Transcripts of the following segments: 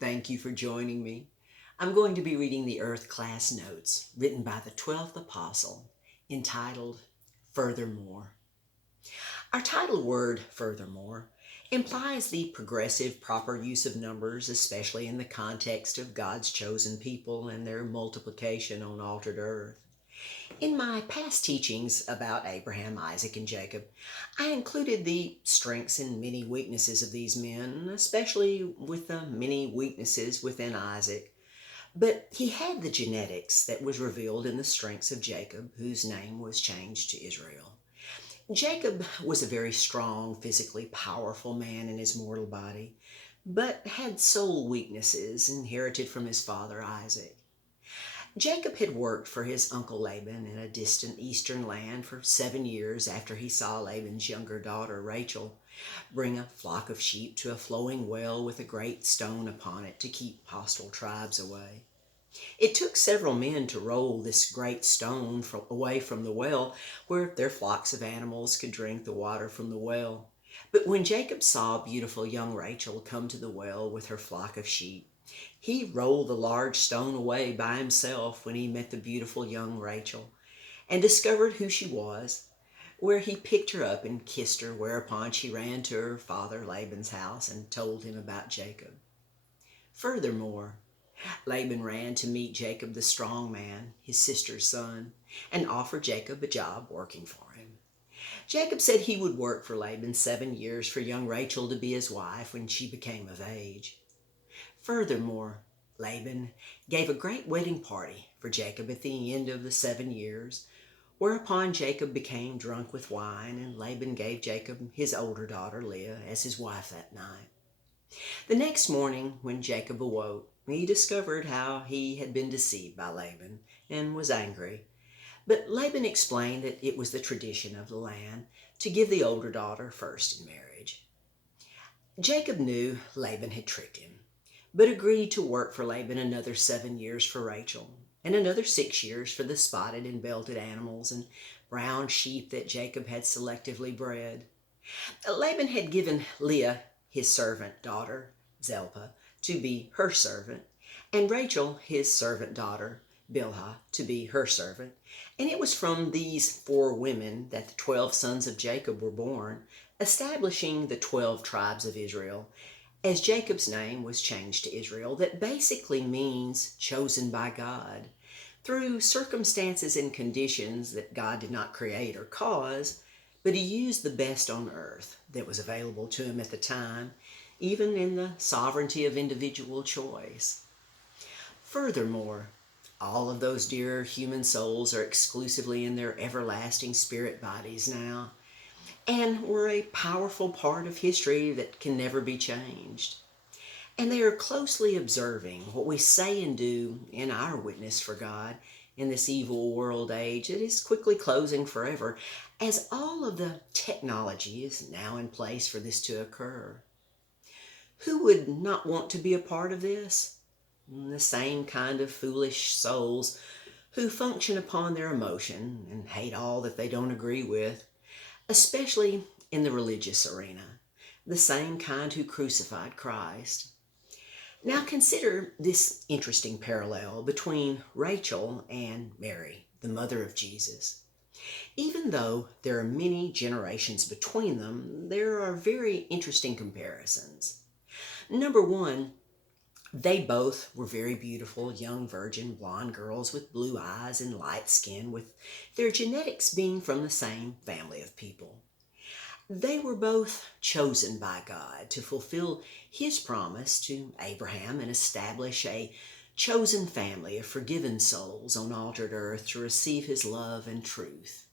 Thank you for joining me. I'm going to be reading the Earth class notes written by the 12th Apostle entitled Furthermore. Our title word, furthermore, implies the progressive, proper use of numbers, especially in the context of God's chosen people and their multiplication on altered earth. In my past teachings about Abraham, Isaac, and Jacob, I included the strengths and many weaknesses of these men, especially with the many weaknesses within Isaac. But he had the genetics that was revealed in the strengths of Jacob, whose name was changed to Israel. Jacob was a very strong, physically powerful man in his mortal body, but had soul weaknesses inherited from his father Isaac. Jacob had worked for his uncle Laban in a distant eastern land for 7 years after he saw Laban's younger daughter Rachel bring a flock of sheep to a flowing well with a great stone upon it to keep hostile tribes away. It took several men to roll this great stone away from the well where their flocks of animals could drink the water from the well. But when Jacob saw beautiful young Rachel come to the well with her flock of sheep, he rolled the large stone away by himself when he met the beautiful young Rachel and discovered who she was, where he picked her up and kissed her, whereupon she ran to her father Laban's house and told him about Jacob. Furthermore, Laban ran to meet Jacob the strong man, his sister's son, and offered Jacob a job working for him. Jacob said he would work for Laban 7 years for young Rachel to be his wife when she became of age. Furthermore, Laban gave a great wedding party for Jacob at the end of the 7 years, whereupon Jacob became drunk with wine, and Laban gave Jacob his older daughter Leah as his wife that night. The next morning, when Jacob awoke, he discovered how he had been deceived by Laban and was angry. But Laban explained that it was the tradition of the land to give the older daughter first in marriage. Jacob knew Laban had tricked him, but agreed to work for Laban another 7 years for Rachel, and another 6 years for the spotted and belted animals and brown sheep that Jacob had selectively bred. Laban had given Leah his servant daughter, Zilpah, to be her servant, and Rachel his servant daughter, Bilhah, to be her servant. And it was from these 4 women that the 12 sons of Jacob were born, establishing the 12 tribes of Israel, as Jacob's name was changed to Israel, that basically means chosen by God. Through circumstances and conditions that God did not create or cause, but he used the best on earth that was available to him at the time, even in the sovereignty of individual choice. Furthermore, all of those dear human souls are exclusively in their everlasting spirit bodies now, and were a powerful part of history that can never be changed. And they are closely observing what we say and do in our witness for God in this evil world age that is quickly closing forever, as all of the technology is now in place for this to occur. Who would not want to be a part of this? The same kind of foolish souls who function upon their emotion and hate all that they don't agree with, especially in the religious arena, the same kind who crucified Christ. Now consider this interesting parallel between Rachel and Mary, the mother of Jesus. Even though there are many generations between them, there are very interesting comparisons. Number one, they both were very beautiful young virgin blonde girls with blue eyes and light skin, with their genetics being from the same family of people. They were both chosen by God to fulfill his promise to Abraham and establish a chosen family of forgiven souls on altered earth to receive his love and truth.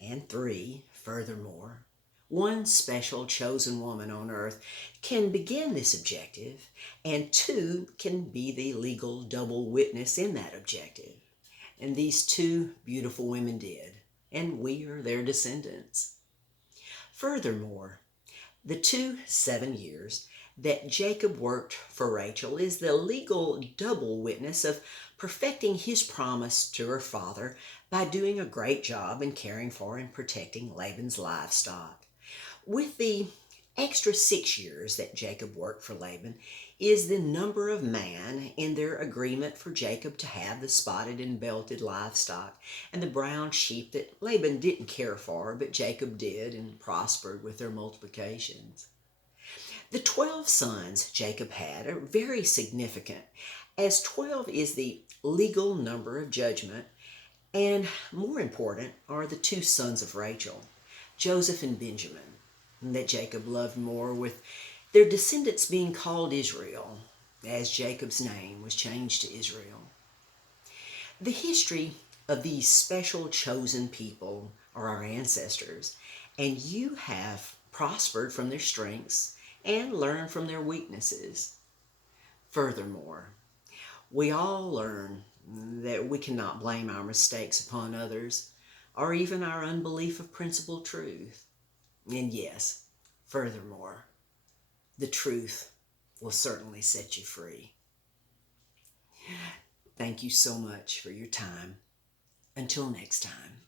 And three, furthermore, one special chosen woman on earth can begin this objective, and two can be the legal double witness in that objective. And these two beautiful women did, and we are their descendants. Furthermore, the 7 years that Jacob worked for Rachel is the legal double witness of perfecting his promise to her father by doing a great job in caring for and protecting Laban's livestock. With the extra 6 years that Jacob worked for Laban is the number of man in their agreement for Jacob to have the spotted and belted livestock and the brown sheep that Laban didn't care for, but Jacob did and prospered with their multiplications. The 12 sons Jacob had are very significant, as 12 is the legal number of judgment, and more important are the 2 sons of Rachel, Joseph and Benjamin, that Jacob loved more, with their descendants being called Israel, as Jacob's name was changed to Israel. The history of these special chosen people are our ancestors, and you have prospered from their strengths and learned from their weaknesses. Furthermore, we all learn that we cannot blame our mistakes upon others or even our unbelief of principled truth. And yes, furthermore, the truth will certainly set you free. Thank you so much for your time. Until next time.